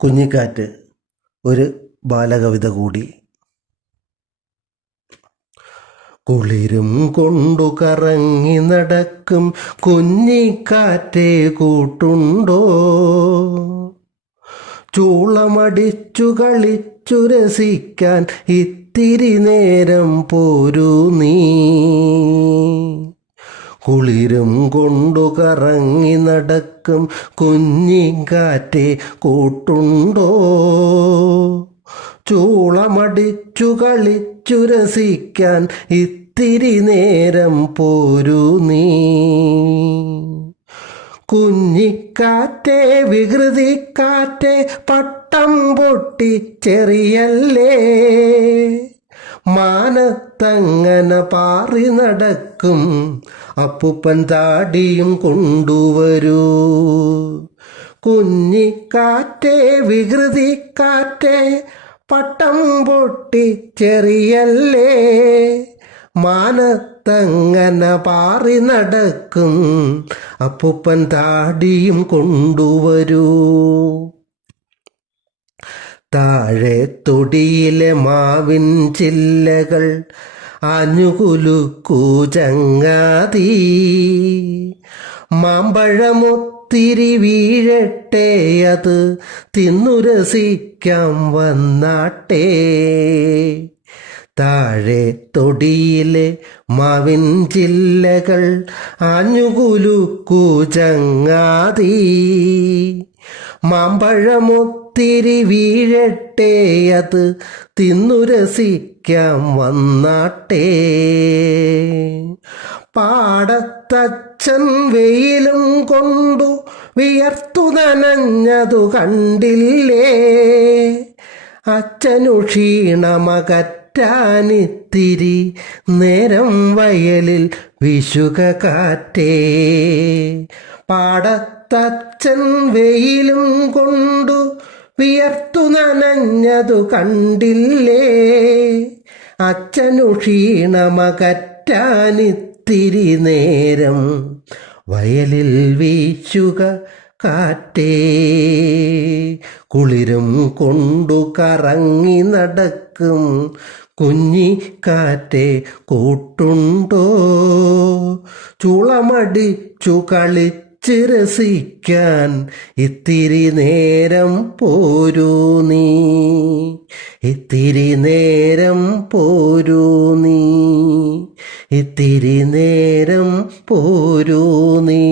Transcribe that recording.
കുഞ്ഞിക്കാറ്റ് ഒരു ബാലകവിത കൂടി. കുളിരും കൊണ്ടു കറങ്ങി നടക്കും കുഞ്ഞിക്കാറ്റേ കൂട്ടുണ്ടോ? ചൂളമടിച്ചു കളിച്ചു രസിക്കാൻ ഇത്തിരി നേരം പോരൂ നീ. കുളിരും കൊണ്ടു കറങ്ങി നടക്കും കുഞ്ഞിക്കാറ്റേ കൂട്ടുണ്ടോ? ചൂളമടിച്ചു കളിച്ചു രസിക്കാൻ ഇത്തിരി നേരം പോരൂ നീ. കുഞ്ഞിക്കാറ്റേ വികൃതിക്കാറ്റേ പട്ടം പൊട്ടി ചെറിയല്ലേ, മാനത്തങ്ങനെ പാറി നടക്കും അപ്പൂപ്പൻ താടിയും കൊണ്ടുവരൂ. കുഞ്ഞിക്കാറ്റേ വികൃതിക്കാറ്റേ പട്ടം പൊട്ടി ചെറിയല്ലേ, മാനത്തങ്ങനെ പാറി നടക്കും അപ്പൂപ്പൻ താടിയും കൊണ്ടുവരൂ. താഴെ തൊടിയിലെ മാവിൻ ചില്ലകൾ ആഞ്ഞുകുലുക്കൂ ചങ്ങാതി, മാമ്പഴമൊത്തിരി വീഴട്ടെ അത് തിന്നുരസിക്കാം വന്നാട്ടെ. താഴെ തൊടിയിലെ മാവിൻ ചില്ലകൾ ആഞ്ഞുകുലുക്കൂ ചങ്ങാതി, മാമ്പഴമൊത്തിരി വീഴട്ടെ അത് തിന്നുരസിക്കാം വന്നാട്ടെ. പാടത്തച്ഛൻ വെയിലും കൊണ്ടു വിയർത്തു നനഞ്ഞതു കണ്ടില്ലേ, അച്ഛനു ക്ഷീണമകറ്റാനിത്തിരി നേരം വയലിൽ വിശുക കാറ്റേ. പാടത്തച്ഛൻ വെയിലും കൊണ്ടു വിയർത്തു നനഞ്ഞതു കണ്ടില്ലേ, അച്ഛനു ക്ഷീണമകറ്റാനിത്തിരി നേരം വയലിൽ വീശുക കാറ്റേ. കുളിരും കൊണ്ടു കറങ്ങി നടക്കും കുഞ്ഞിക്കാറ്റേ കൂട്ടുണ്ടോ? ചുളമടിച്ചു കളിച്ച് രസിക്കാൻ ഇത്തിരി നേരം പോരൂ നീ. ഇത്തിരി നേരം പോരൂ നീ. ഇത്തിരി നേരം പോരൂ നീ.